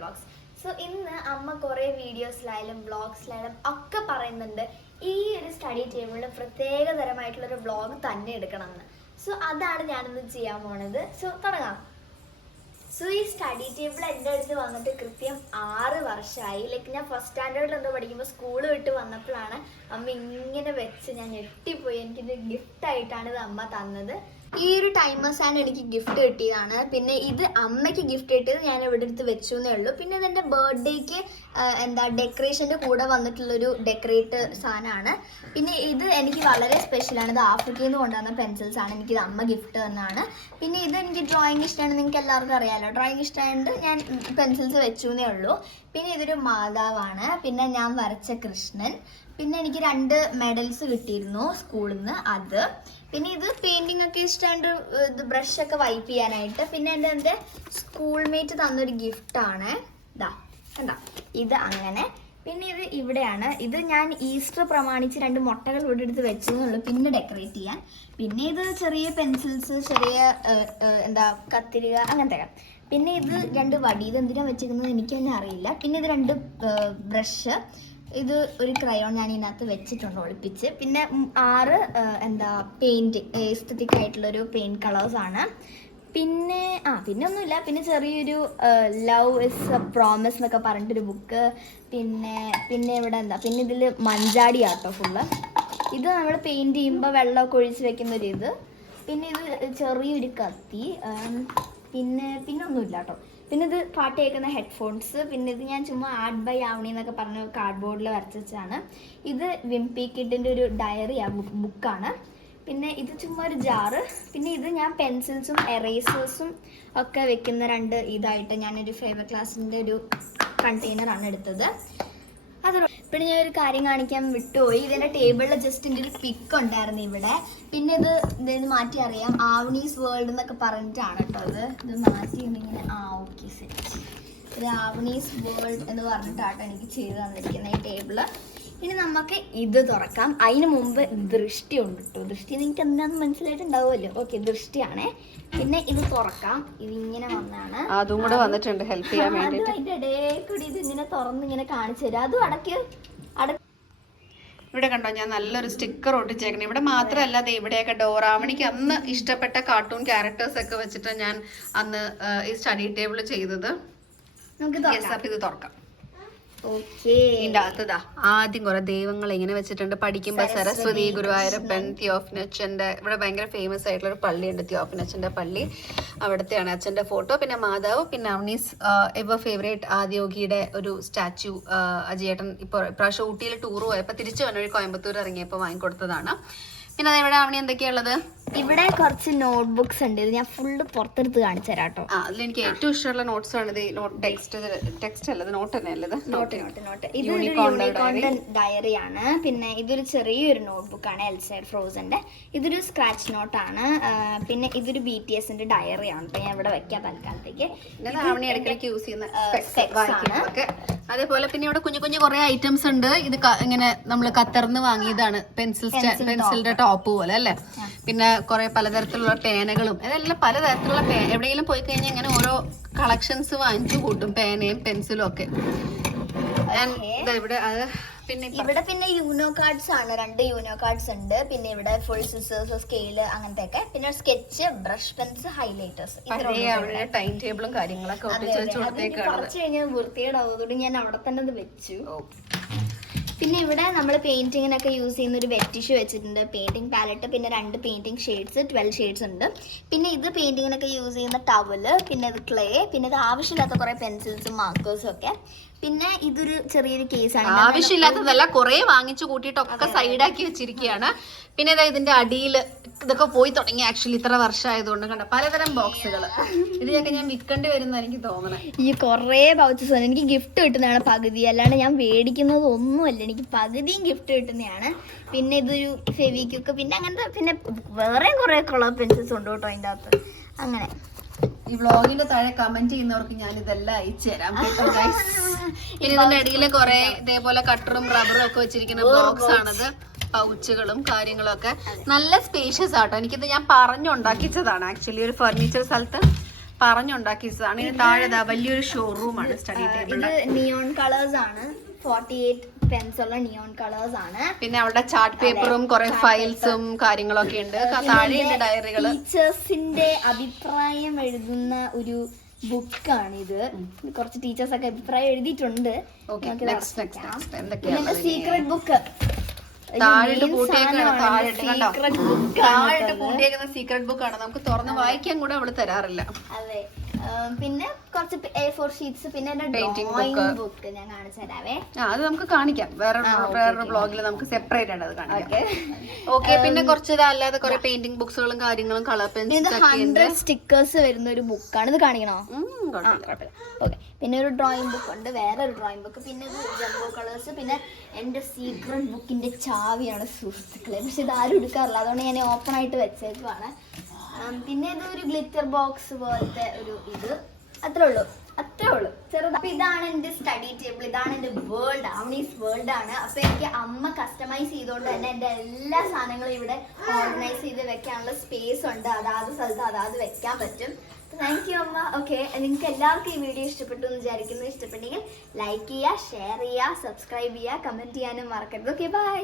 Vlogs. So ഇന്ന് അമ്മ കുറേ വീഡിയോസിലായാലും വ്ളോഗ്സിലായാലും ഒക്കെ പറയുന്നുണ്ട് ഈ ഒരു സ്റ്റഡി ടേബിളിൽ പ്രത്യേകതരമായിട്ടുള്ളൊരു വ്ളോഗ് തന്നെ എടുക്കണമെന്ന്. സോ അതാണ് ഞാനിന്ന് ചെയ്യാൻ പോണത്. സോ തുടങ്ങാം. സോ ഈ സ്റ്റഡി ടേബിൾ എൻ്റെ അടുത്ത് വന്നിട്ട് കൃത്യം 6 വർഷമായി. ലൈക്ക് ഞാൻ ഫസ്റ്റ് സ്റ്റാൻഡേർഡിൽ എന്തോ പഠിക്കുമ്പോൾ സ്കൂൾ വിട്ട് വന്നപ്പോഴാണ് അമ്മ ഇങ്ങനെ വെച്ച് ഞാൻ ഞെട്ടിപ്പോയി. എനിക്കിത് ഗിഫ്റ്റായിട്ടാണ് ഇത് അമ്മ തന്നത്. ഈ ഒരു ടൈമർ സ്റ്റാൻഡ് എനിക്ക് ഗിഫ്റ്റ് കിട്ടിയതാണ്. പിന്നെ ഇത് അമ്മയ്ക്ക് ഗിഫ്റ്റ് കിട്ടിയത് ഞാൻ ഇവിടെ അടുത്ത് വെച്ചു എന്നേ ഉള്ളൂ. പിന്നെ ഇതെൻ്റെ ബർത്ത്ഡേക്ക് ഡെക്കറേഷൻ്റെ കൂടെ വന്നിട്ടുള്ളൊരു ഡെക്കറേറ്റ് സാധനമാണ്. പിന്നെ ഇത് എനിക്ക് വളരെ സ്പെഷ്യലാണ്. ഇത് ആഫ്രിക്കയിൽ നിന്ന് കൊണ്ടുവന്ന പെൻസിൽസാണ്. എനിക്കിത് അമ്മ ഗിഫ്റ്റ് തന്നതാണ്. പിന്നെ ഇത് എനിക്ക് ഡ്രോയിങ് ഇഷ്ടമാണ്. നിങ്ങൾക്ക് എല്ലാവർക്കും അറിയാമല്ലോ, ഡ്രോയിങ് ഇഷ്ടമായതുകൊണ്ട് ഞാൻ പെൻസിൽസ് വെച്ചു എന്നേ ഉള്ളൂ. പിന്നെ ഇതൊരു മാതാവാണ്. പിന്നെ ഞാൻ വരച്ച കൃഷ്ണൻ. പിന്നെ എനിക്ക് 2 മെഡൽസ് കിട്ടിയിരുന്നു സ്കൂളിൽ നിന്ന്, അത്. പിന്നെ ഇത് പെയിൻറ്റിങ് ഒക്കെ ഇഷ്ടമായിട്ട് ഇത് ബ്രഷൊക്കെ വൈപ്പ് ചെയ്യാനായിട്ട്. പിന്നെ എൻ്റെ സ്കൂൾ മേറ്റ് തന്നൊരു ഗിഫ്റ്റാണ്. ഇതാ കണ്ടോ, ഇത് അങ്ങനെ. പിന്നെ ഇത് ഇവിടെയാണ്. ഇത് ഞാൻ ഈസ്റ്റർ പ്രമാണിച്ച് 2 മുട്ടകൾ ഇവിടെ എടുത്ത് വെച്ചതെന്നുള്ളൂ, പിന്നെ ഡെക്കറേറ്റ് ചെയ്യാൻ. പിന്നെ ഇത് ചെറിയ പെൻസിൽസ്, ചെറിയ കത്തിരിക അങ്ങനത്തെ. പിന്നെ ഇത് 2 വടി. ഇത് എന്തിനാണ് വെച്ചിരിക്കുന്നത് എനിക്ക് തന്നെ അറിയില്ല. പിന്നെ ഇത് 2 ബ്രഷ്. ഇത് ഒരു ക്രയോൺ ഞാൻ ഇതിനകത്ത് വെച്ചിട്ടുണ്ട് ഒളിപ്പിച്ച്. പിന്നെ 6 പെയിൻറ്റ്, എസ്തറ്റിക് ആയിട്ടുള്ളൊരു പെയിൻറ്റ് കളേഴ്സാണ്. പിന്നെ പിന്നെ ഒന്നുമില്ല. പിന്നെ ചെറിയൊരു ലവ് ഇസ് എ പ്രോമിസ് എന്നൊക്കെ പറഞ്ഞിട്ടൊരു ബുക്ക്. പിന്നെ ഇവിടെ പിന്നെ ഇതിൽ മഞ്ചാടിയാട്ടോ ഫുള്ള്. ഇത് നമ്മൾ പെയിൻറ്റ് ചെയ്യുമ്പോൾ വെള്ളമൊക്കെ ഒഴിച്ച് വെക്കുന്നൊരു ഇത്. പിന്നെ ഇത് ചെറിയൊരു കത്തി. പിന്നെ ഒന്നുമില്ല കേട്ടോ. പിന്നെ ഇത് പാട്ട് കേൾക്കുന്ന ഹെഡ്ഫോൺസ്. പിന്നെ ഇത് ഞാൻ ചുമ്മാ ആർട്ട് ബൈ ആവണി എന്നൊക്കെ പറഞ്ഞ കാർഡ്ബോർഡിൽ വരച്ചാണ്. ഇത് വിംപി കിഡിൻ്റെ ഒരു ഡയറി ബുക്കാണ്. പിന്നെ ഇത് ചുമ്മാ ഒരു ജാറ്. പിന്നെ ഇത് ഞാൻ പെൻസിൽസും എറേസേഴ്സും ഒക്കെ വെക്കുന്ന 2 ഇതായിട്ട് ഞാനൊരു ഫേവർ ക്ലാസിൻ്റെ ഒരു കണ്ടെയ്നറാണ് എടുത്തത്. അത് പിന്നെ ഞാൻ ഒരു കാര്യം കാണിക്കാൻ വിട്ടുപോയി. ഇതിൻ്റെ ടേബിളിൽ ജസ്റ്റ് എൻ്റെ ഒരു പിക്ക് ഉണ്ടായിരുന്നു ഇവിടെ. പിന്നെ ഇത് മാറ്റി അറിയാം, ആവണീസ് വേൾഡ് എന്നൊക്കെ പറഞ്ഞിട്ടാണ് കേട്ടോ. ഇത് മാറ്റി ഇങ്ങനെ ഓക്കെ സെറ്റ്. ഇത് ആവണീസ് വേൾഡ് എന്ന് പറഞ്ഞിട്ടാട്ടോ എനിക്ക് ചെയ്ത് തന്നിരിക്കുന്ന ഈ ടേബിള്. ഇനി നമുക്ക് ഇത് തുറക്കാം. അതിന് മുമ്പ് ദൃഷ്ടി ഉണ്ട് കേട്ടോ. ദൃഷ്ടി നിങ്ങൾക്ക് എന്താണെന്ന് മനസ്സിലായിട്ടുണ്ടാവുമല്ലോ. ഓക്കെ, ദൃഷ്ടിയാണേ. പിന്നെ ഇത് തുറക്കാം. ഇതിങ്ങനെ വന്നാണ്, അതും കൂടെ വന്നിട്ടുണ്ട് ഹെൽപ്പ് ചെയ്യാൻ വേണ്ടി. അതിന്റെ ഇടയിൽ കൂടി ഇത് ഇങ്ങനെ തുറന്ന് ഇങ്ങനെ കാണിച്ചു തരാം. അതും ഇവിടെ കണ്ടോ, ഞാൻ നല്ലൊരു സ്റ്റിക്കർ ഒട്ടിച്ചേക്കണം. ഇവിടെ മാത്രമല്ല, അത് ഇവിടെയൊക്കെ ഡോറാമണിക്ക് അന്ന് ഇഷ്ടപ്പെട്ട കാർട്ടൂൺ ക്യാരക്ടേഴ്സ് ഒക്കെ വെച്ചിട്ട് ഞാൻ അന്ന് ഈ സ്റ്റഡി ടേബിൾ ചെയ്തത്. നമുക്ക് ഇത് തുറക്കാം. ഇതിന്റെ അകത്തതാ ആദ്യം കുറെ ദൈവങ്ങൾ ഇങ്ങനെ വെച്ചിട്ടുണ്ട്. പഠിക്കുമ്പോ സരസ്വതി, ഗുരുവായൂരപ്പൻ, തിയോഫിനച്ചന്റെ, ഇവിടെ ഭയങ്കര ഫേമസ് ആയിട്ടുള്ള ഒരു പള്ളിയുണ്ട്, തിയോഫിനച്ചന്റെ പള്ളി. അവിടത്തെയാണ് അച്ഛന്റെ ഫോട്ടോ. പിന്നെ മാതാവ്. പിന്നെ അവനീസ് എവർ ഫേവറേറ്റ് ആദിയോഗിയുടെ ഒരു സ്റ്റാച്യു അജയേട്ടൻ ഇപ്രാവശ്യം ഊട്ടിയിൽ ടൂർ പോയപ്പോ തിരിച്ചു വന്ന വഴി കോയമ്പത്തൂർ ഇറങ്ങിയപ്പോ വാങ്ങിക്കൊടുത്തതാണ്. പിന്നെ ഇവിടെ അവിടെ എന്തൊക്കെയുള്ളത്? ഇവിടെ കുറച്ച് നോട്ട്ബുക്സ് ഉണ്ട്. ഇത് ഞാൻ ഫുള്ള് പുറത്തെടുത്ത് കാണിച്ചു തരാം കേട്ടോ. അതിൽ എനിക്ക് ഏറ്റവും ഇഷ്ടമുള്ള നോട്ട്സ് ആണ് ഇത്. ടെക്സ്റ്റ് അല്ലത്, നോട്ട് തന്നെ അല്ലത്. നോട്ട് ഇത് യൂണിക്കോൺ ഡയറിയാണ്. പിന്നെ ഇതൊരു ചെറിയൊരു നോട്ട്ബുക്കാണ്, എൽസൈഡ് ഫ്രോസന്റെ. ഇതൊരു സ്ക്രാച്ച് നോട്ടാണ്. പിന്നെ ഇതൊരു BTSന്റെ ഡയറിയാണ്. അപ്പൊ ഞാൻ ഇവിടെ വെക്കാം തൽക്കാലത്തേക്ക്. ഇടയ്ക്കിടയ്ക്ക് യൂസ് ചെയ്യുന്ന. അതേപോലെ പിന്നെ ഇവിടെ കുഞ്ഞു കുഞ്ഞു കുറെ ഐറ്റംസ് ഉണ്ട്. ഇത് ഇങ്ങനെ നമ്മൾ ഖത്തറിന്ന് വാങ്ങിയതാണ്, പെൻസിലിന്റെ ടോപ്പ് പോലെ അല്ലേ. പിന്നെ കുറെ പലതരത്തിലുള്ള പേനകളും, ഇതെല്ലാം പലതരത്തിലുള്ള എവിടെയെങ്കിലും പോയി കഴിഞ്ഞാൽ ഇങ്ങനെ ഓരോ കളക്ഷൻസ് വാങ്ങിച്ചു കൂട്ടും, പേനയും പെൻസിലും ഒക്കെ. പിന്നെ യൂനോ കാർഡ്സ് ആണ്. 2 യൂനോ കാർഡ്സ് ഉണ്ട്. പിന്നെ ഇവിടെ ഫുൾ സിസേഴ്സ്, സ്കെയില് അങ്ങനത്തെ ഒക്കെ. പിന്നെ sketch, brush pens, highlighters. Time ടേബിളും കാര്യങ്ങളൊക്കെ കുറച്ച് കഴിഞ്ഞാൽ വൃത്തികേടാവുന്നതോടെ ഞാൻ അവിടെ തന്നെ അത് വെച്ചു. പിന്നെ ഇവിടെ നമ്മൾ പെയിന്റിങ്ങിനൊക്കെ യൂസ് ചെയ്യുന്ന ഒരു വെറ്റ് ടിഷ്യൂ വെച്ചിട്ടുണ്ട്, പെയിന്റിംഗ് പാലറ്റ്. പിന്നെ 2 പെയിന്റിംഗ് ഷെയ്ഡ്സ്, 12 ഷെയ്ഡ്സ് ഉണ്ട്. പിന്നെ ഇത് പെയിന്റിങ്ങിനൊക്കെ യൂസ് ചെയ്യുന്ന ടവല്. പിന്നെ ഇത് ക്ലേ. പിന്നെ ഇത് ആവശ്യമില്ലാത്ത കുറെ പെൻസിൽസും മാർക്കേഴ്സും ഒക്കെ. പിന്നെ ഇതൊരു ചെറിയൊരു കേസാണ്, ആവശ്യമില്ലാത്തതല്ല, കുറെ വാങ്ങിച്ചു കൂട്ടിയിട്ടൊക്കെ സൈഡാക്കി വെച്ചിരിക്കുകയാണ്. പിന്നെ ഇതിന്റെ അടിയിൽ ഇതൊക്കെ പോയി തുടങ്ങി ആക്ച്വലി ഇത്ര വർഷമായതുകൊണ്ട്. കണ്ട പലതരം ബോക്സുകൾ. ഇതിനൊക്കെ ഞാൻ വിൽക്കേണ്ടി വരുന്ന എനിക്ക് തോന്നണേ. ഈ കുറേ പൗച്ചസ് എനിക്ക് ഗിഫ്റ്റ് കിട്ടുന്നതാണ് പകുതി, അല്ലാണ്ട് ഞാൻ മേടിക്കുന്നത് ഒന്നുമല്ല. എനിക്ക് പകുതിയും ഗിഫ്റ്റ് കിട്ടുന്നതാണ്. പിന്നെ ഇതൊരു ഫെവിക്വിക്ക്. പിന്നെ അങ്ങനത്തെ പിന്നെ വേറെ കുറെ കളർ പെൻസിൽസ് ഉണ്ട് കേട്ടോ അതിൻ്റെ അകത്ത്. അങ്ങനെ ഈ വ്ളോഗിന്റെ താഴെ കമന്റ് ചെയ്യുന്നവർക്ക് ഞാൻ ഇതെല്ലാം അയച്ചു തരാം കേട്ടോ ഗൈസ്. പിന്നെ ഇതിന്റെ അടിയിൽ കുറെ ഇതേപോലെ കട്ടറും റബ്ബറും ഒക്കെ വെച്ചിരിക്കുന്ന ബോക്സ് ആണത്. പൗച്ചുകളും കാര്യങ്ങളും ഒക്കെ നല്ല സ്പേഷ്യസ് ആട്ടോ. എനിക്കിത് ഞാൻ പറഞ്ഞുണ്ടാക്കിച്ചതാണ് ആക്ച്വലി. ഒരു ഫർണിച്ചർ സ്ഥലത്ത് പറഞ്ഞുണ്ടാക്കിയതാണ്. ഇതിന് താഴെ വലിയൊരു ഷോറൂം ആണ് സ്റ്റഡി ടേബിൾ. ഇത് നിയോൺ കളേഴ്സ് ആണ്, 48 പെൻസ് ഉള്ള നിയോൺ കളേഴ്സ് ആണ്. പിന്നെ അവിടെ ചാർട്ട് പേപ്പറും കുറെ ഫയൽസും കാര്യങ്ങളൊക്കെ ഉണ്ട്. താഴെയുണ്ട് ഡയറികള്. ടീച്ചേഴ്സിന്റെ അഭിപ്രായം എഴുതുന്ന ഒരു ബുക്കാണിത്. കുറച്ച് ടീച്ചേഴ്സ് ഒക്കെ അഭിപ്രായം എഴുതിയിട്ടുണ്ട്. സീക്രട്ട് ബുക്ക് താഴെ പൂട്ടിയേക്കുന്ന സീക്രട്ട് ബുക്കാണ്. നമുക്ക് തുറന്ന് വായിക്കാൻ കൂടെ അവള് തരാറില്ല. അതെ. പിന്നെ കുറച്ച് A4 ഷീറ്റ്സ്, പിന്നെ ഡ്രോയിങ് ബുക്ക് ഞാൻ കാണിച്ചു തരാവേ. അത് നമുക്ക് കാണിക്കാം, വേറൊരു ബ്ലോഗിൽ നമുക്ക് സെപ്പറേറ്റ് ആണ് അത് കാണിക്കാം. ഓക്കെ. പിന്നെ കുറച്ച് അല്ലാതെ കുറെ പെയിന്റിംഗ് ബുക്സുകളും കാര്യങ്ങളും കളർ പെൻസിൽസ് 100 സ്റ്റിക്കേഴ്സ് വരുന്ന ഒരു ബുക്കാണ്. ഇത് കാണിക്കണോ? ഓക്കെ. പിന്നെ ഒരു ഡ്രോയിങ് ബുക്ക് ഉണ്ട്, വേറൊരു ഡ്രോയിങ് ബുക്ക്, പിന്നെ ഇത് ജംബോ കളേഴ്സ്, പിന്നെ എന്റെ സീക്രട്ട് ബുക്കിന്റെ ചാവിയാണ് സുഹൃത്തുക്കളെ. പക്ഷെ ഇത് ആരും എടുക്കാറില്ല, അതുകൊണ്ട് ഞാൻ ഓപ്പൺ ആയിട്ട് വെച്ചേക്കുവാണ്. പിന്നെ ഇത് ഒരു ഗ്ലിറ്റർ ബോക്സ് പോലത്തെ ഒരു ഇത്. അത്രേ ഉള്ളൂ ചെറുത്. അപ്പൊ ഇതാണ് എന്റെ സ്റ്റഡി ടേബിൾ, ഇതാണ് എന്റെ വേൾഡ്, ആവണീസ് വേൾഡ് ആണ്. അപ്പൊ എനിക്ക് അമ്മ കസ്റ്റമൈസ് ചെയ്തുകൊണ്ട് തന്നെ എന്റെ എല്ലാ സാധനങ്ങളും ഇവിടെ ഓർഗനൈസ് ചെയ്ത് വെക്കാനുള്ള സ്പേസ് ഉണ്ട്. അതാത് സ്ഥലത്ത് അതാത് വെക്കാൻ പറ്റും. താങ്ക് യു അമ്മ. ഓക്കെ, നിങ്ങൾക്ക് എല്ലാവർക്കും ഈ വീഡിയോ ഇഷ്ടപ്പെട്ടു എന്ന് വിചാരിക്കുന്നു. ഇഷ്ടപ്പെട്ടെങ്കിൽ ലൈക്ക് ചെയ്യുക, ഷെയർ ചെയ്യുക, സബ്സ്ക്രൈബ് ചെയ്യുക, കമന്റ് ചെയ്യാനും മറക്കരുത്. Okay, by.